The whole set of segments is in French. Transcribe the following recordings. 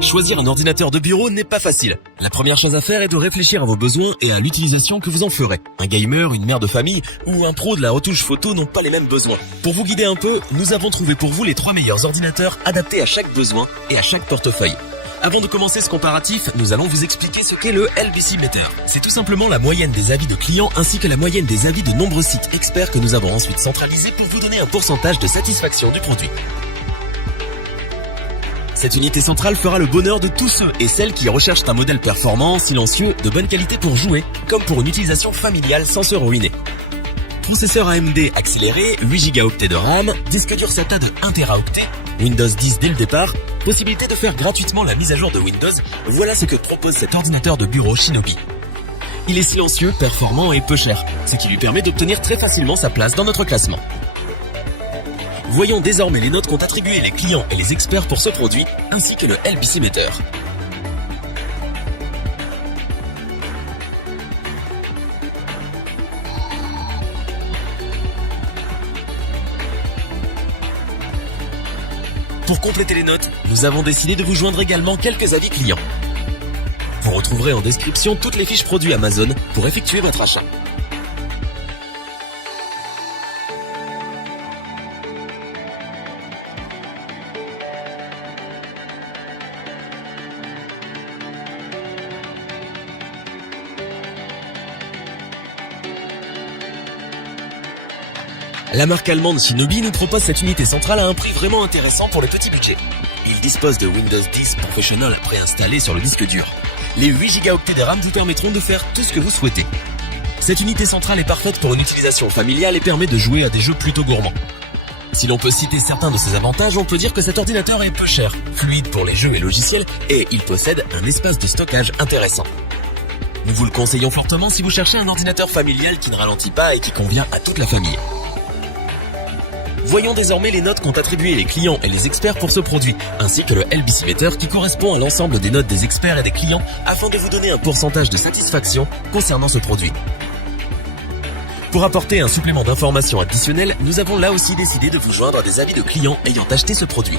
Choisir un ordinateur de bureau n'est pas facile. La première chose à faire est de réfléchir à vos besoins et à l'utilisation que vous en ferez. Un gamer, une mère de famille ou un pro de la retouche photo n'ont pas les mêmes besoins. Pour vous guider un peu, nous avons trouvé pour vous les 3 meilleurs ordinateurs adaptés à chaque besoin et à chaque portefeuille. Avant de commencer ce comparatif, nous allons vous expliquer ce qu'est le LBC Meter. C'est tout simplement la moyenne des avis de clients ainsi que la moyenne des avis de nombreux sites experts que nous avons ensuite centralisés pour vous donner un pourcentage de satisfaction du produit. Cette unité centrale fera le bonheur de tous ceux et celles qui recherchent un modèle performant, silencieux, de bonne qualité pour jouer, comme pour une utilisation familiale sans se ruiner. Processeur AMD accéléré, 8 Go de RAM, disque dur SATA de 1 Teraoctet, Windows 10 dès le départ, possibilité de faire gratuitement la mise à jour de Windows, voilà ce que propose cet ordinateur de bureau Shinobi. Il est silencieux, performant et peu cher, ce qui lui permet d'obtenir très facilement sa place dans notre classement. Voyons désormais les notes qu'ont attribuées les clients et les experts pour ce produit, ainsi que le LBC Meter. Pour compléter les notes, nous avons décidé de vous joindre également quelques avis clients. Vous retrouverez en description toutes les fiches produits Amazon pour effectuer votre achat. La marque allemande Shinobi nous propose cette unité centrale à un prix vraiment intéressant pour les petits budgets. Il dispose de Windows 10 Professional préinstallé sur le disque dur. Les 8 Go de RAM vous permettront de faire tout ce que vous souhaitez. Cette unité centrale est parfaite pour une utilisation familiale et permet de jouer à des jeux plutôt gourmands. Si l'on peut citer certains de ses avantages, on peut dire que cet ordinateur est peu cher, fluide pour les jeux et logiciels et il possède un espace de stockage intéressant. Nous vous le conseillons fortement si vous cherchez un ordinateur familial qui ne ralentit pas et qui convient à toute la famille. Voyons désormais les notes qu'ont attribuées les clients et les experts pour ce produit, ainsi que le LBC Meter qui correspond à l'ensemble des notes des experts et des clients afin de vous donner un pourcentage de satisfaction concernant ce produit. Pour apporter un supplément d'information additionnel, nous avons là aussi décidé de vous joindre à des avis de clients ayant acheté ce produit.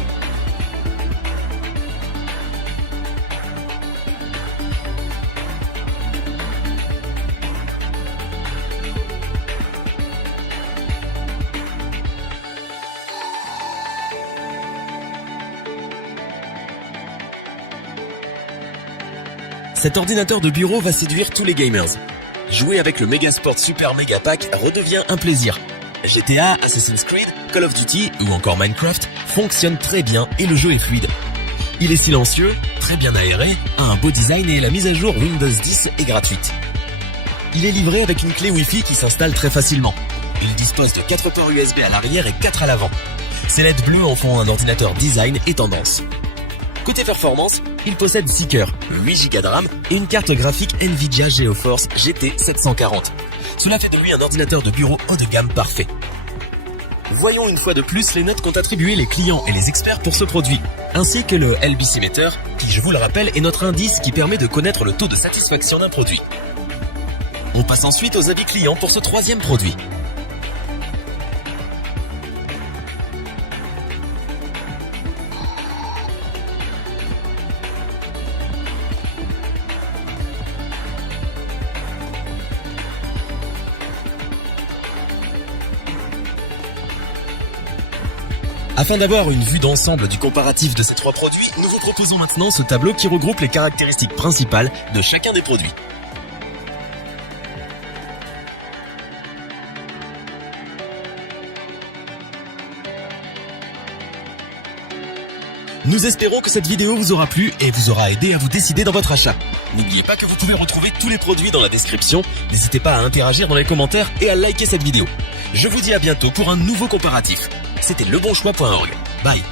Cet ordinateur de bureau va séduire tous les gamers. Jouer avec le Megasport Super Mega Pack redevient un plaisir. GTA, Assassin's Creed, Call of Duty ou encore Minecraft fonctionnent très bien et le jeu est fluide. Il est silencieux, très bien aéré, a un beau design et la mise à jour Windows 10 est gratuite. Il est livré avec une clé Wi-Fi qui s'installe très facilement. Il dispose de 4 ports USB à l'arrière et 4 à l'avant. Ces LED bleus en font un ordinateur design et tendance. Côté performance, il possède 6 cœurs, 8 Go de RAM et une carte graphique Nvidia GeoForce GT 740. Cela fait de lui un ordinateur de bureau haut de gamme parfait. Voyons une fois de plus les notes qu'ont attribuées les clients et les experts pour ce produit, ainsi que le LBC Meter, qui je vous le rappelle est notre indice qui permet de connaître le taux de satisfaction d'un produit. On passe ensuite aux avis clients pour ce troisième produit. Afin d'avoir une vue d'ensemble du comparatif de ces 3 produits, nous vous proposons maintenant ce tableau qui regroupe les caractéristiques principales de chacun des produits. Nous espérons que cette vidéo vous aura plu et vous aura aidé à vous décider dans votre achat. N'oubliez pas que vous pouvez retrouver tous les produits dans la description, n'hésitez pas à interagir dans les commentaires et à liker cette vidéo. Je vous dis à bientôt pour un nouveau comparatif. C'était lebonchoix.org. Bye.